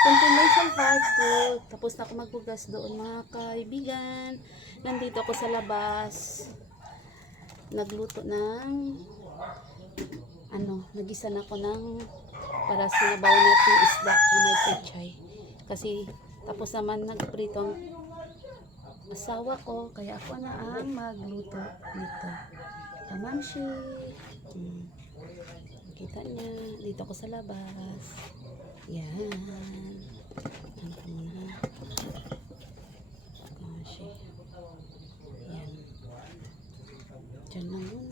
Continuation part 2. Tapos na ako maghugas doon mga kaibigan. Nandito ako sa labas. Nagluto ng nagisa na ako ng para sinabaw natin isda na may pechay. Kasi tapos naman nagprito ang asawa ko, kaya ako na ang magluto nito. Kamamshi. Kita niya, dito ako sa labas. Yan. Ano muna. Kamamshi. Yan. Diyan lang muna.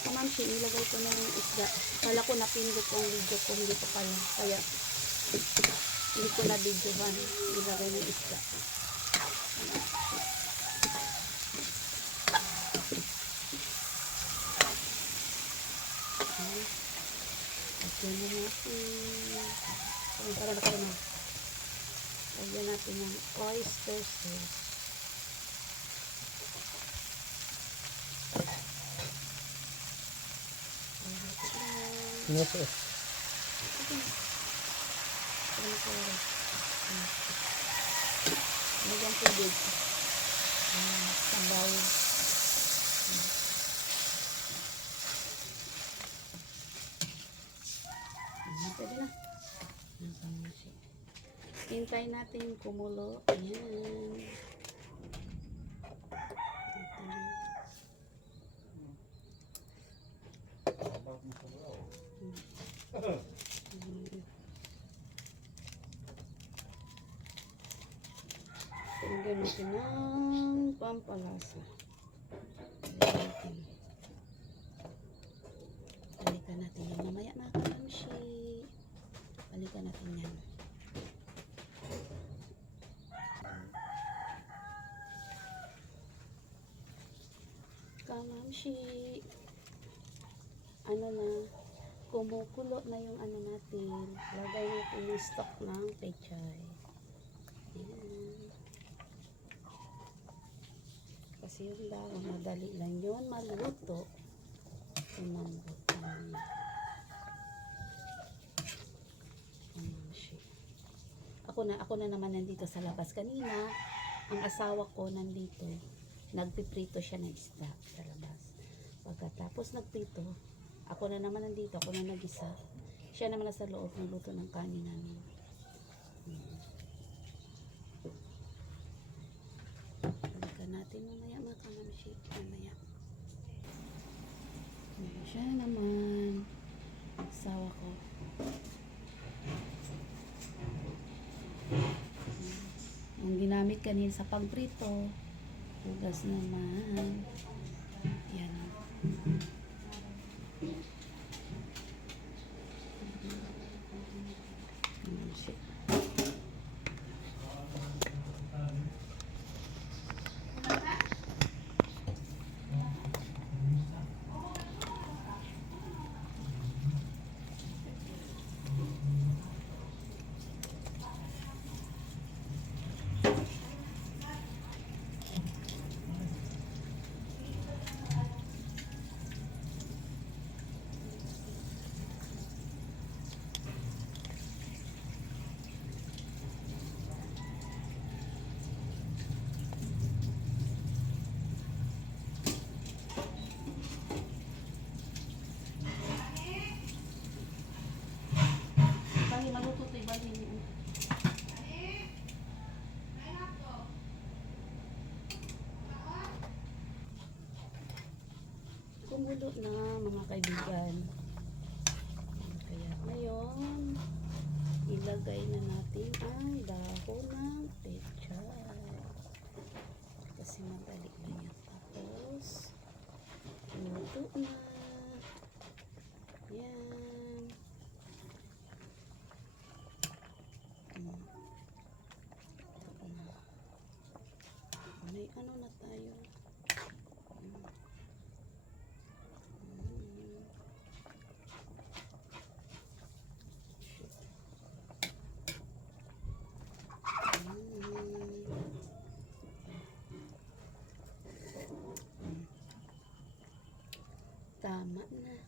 Kamamshi, ilagay ko na yung isda. Kala ko napindot ko ang video ko, hindi ko pala. Kaya, hindi ko na videohan. Ilagay ng isda. Lagyan na natin. Para na kayo na. Lagyan natin ng oyster sauce. No sauce. Lagyan tubig. Sabaw. Pwede na. Hintay natin kumulo. Ayan. Lagyan natin ng pampalasa. Balikan natin yan mamaya mga kamamshi. Balikan natin yan. Kamamshi. Kumukulo na yung natin. Lagay natin yung stock ng pechay. Ayan. Kasi yung bawang madali lang yun maluto. Kumambot naman. Ako na naman nandito sa labas. Kanina, ang asawa ko nandito. Nagpiprito siya ng isda sa labas. Pagkatapos nagprito, ako na naman nandito. Ako na nagisa. Siya naman nasa loob nagluto ng kanin namin. Balikan natin mamaya mga kamamshi. Mamaya. Siya naman. Asawa ko. Ang ginamit kanina sa pagprito. Hugas naman. Yan. Kumulo na mga kaibigan. Kaya ngayon, ilagay na natin ang dahon ng pechay. Kasi madali lang yan. Tapos, luto na. Yan. ano na tayo. Tama na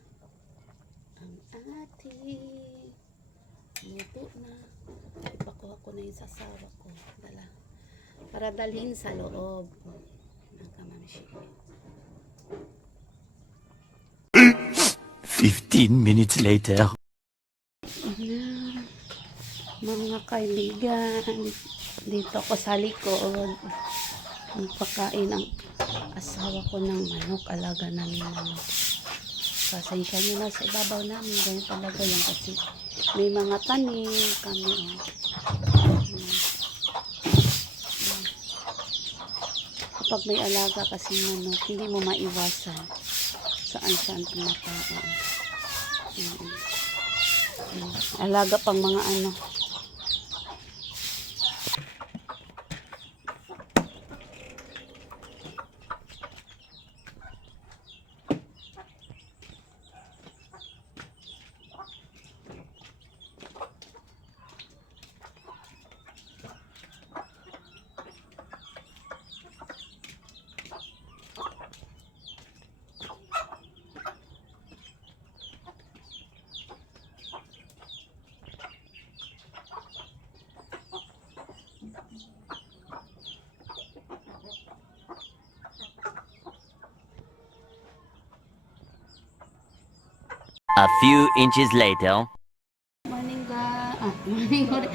ang ating luto na. Ipakuha ko na yung sasawa ko. Dala. Para dalhin sa loob. Mga kamamshi. 15 minutes later. Ayan. Mga kaibigan, dito ako sa likod. Magpakain ang asawa ko ng manok. Alaga namin manok. Pasensya nyo na sa ibabaw namin. Ganyan talaga yan kasi may mga tanim kami. Kapag may alaga kasi manok, hindi mo maiwasan saan saan kumakain. Alaga pang mga ano. A few inches later. Morning morning.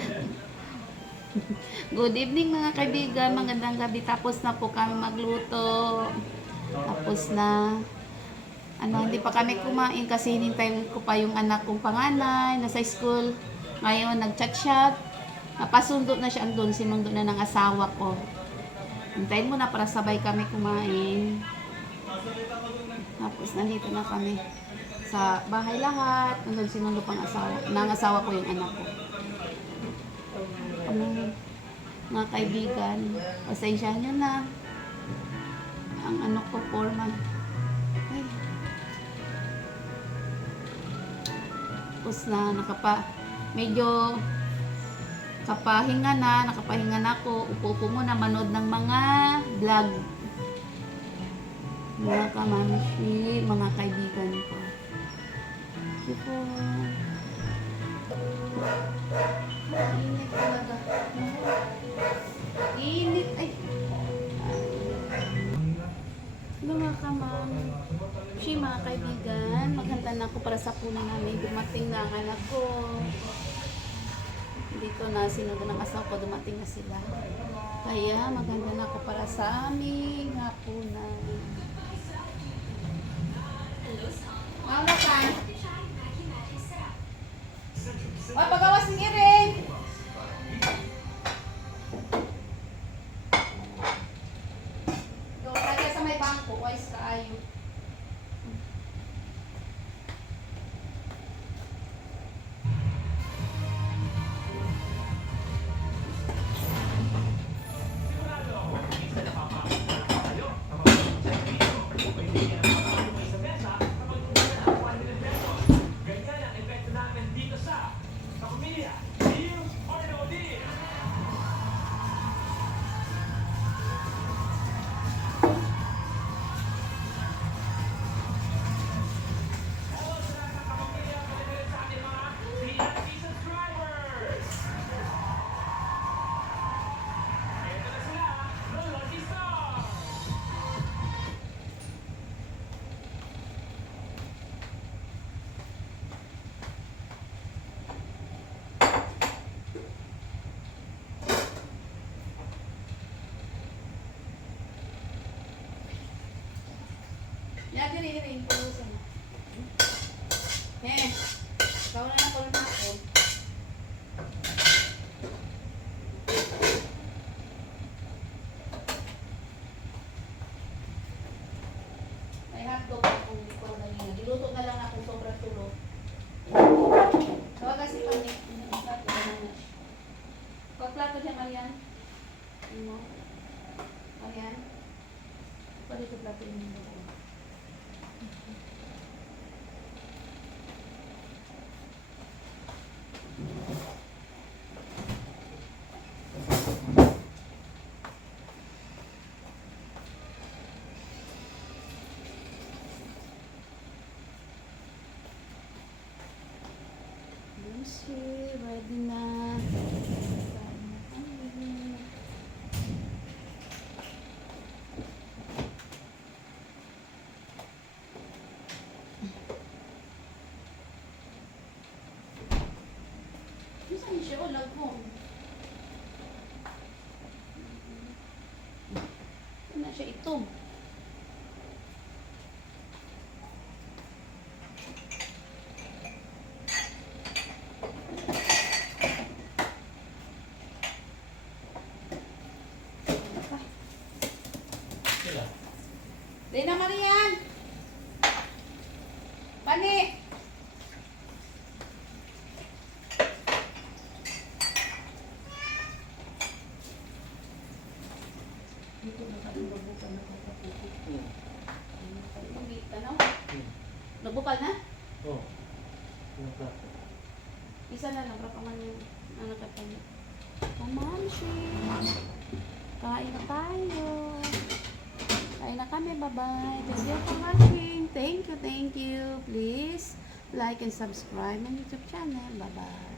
Good evening mga kaibigan, magandang gabi. Tapos na po kami magluto. Tapos na hindi pa kami kumain kasi hinintay ko pa yung anak kong panganay nasa school. Ngayon nag-chat-chat. Napasundo na siya andun, sinundo na ng asawa ko. Hintayin mo na para sabay kami kumain. Tapos nandito na kami sa bahay lahat. Nandun sinundo pang asawa ko yung anak ko. Mga kaibigan, pasensya nyo na ang ano ko forma. Ay. Tapos na medyo nakapahinga na ako. Upo muna manood ng mga vlog. Mga kamamshi, mga kaibigan ko. Tipo, init talaga. Init. Ay. Mga kamamshi, mga kaibigan, maghanda na ako para sa puno namin. Dumating na ang anak ko. Dito na sinunod ng asawa ko, dumating na sila. Kaya maghanda na ako para sa aming hapunan. Maula ka? Oy, pagawas ng iring! Doon, lagay sa may bangko. Wais ka ayo. Ya, diri. Pulusan. Ikaw na ako na ako. May hotdog akong kanina. Diluto na lang ako sobrang tulo. Tawag kasi kami. Pagplato siya, Marian. Marian. Balik ko plato yung mga. Lucy, ready na. Saan siya? O, lagong. Saan na siya ito? Dina Marian! Pani! Dito na kami nagbukal na kapatid. Ano? Nagbukal na? Oo. Yung plato. Isa na lang, baka man yung ano katanya. Mamansi! Kain na tayo! Kain na kami, bye-bye! Thank you for watching! Thank you! Please like and subscribe my YouTube channel. Bye-bye!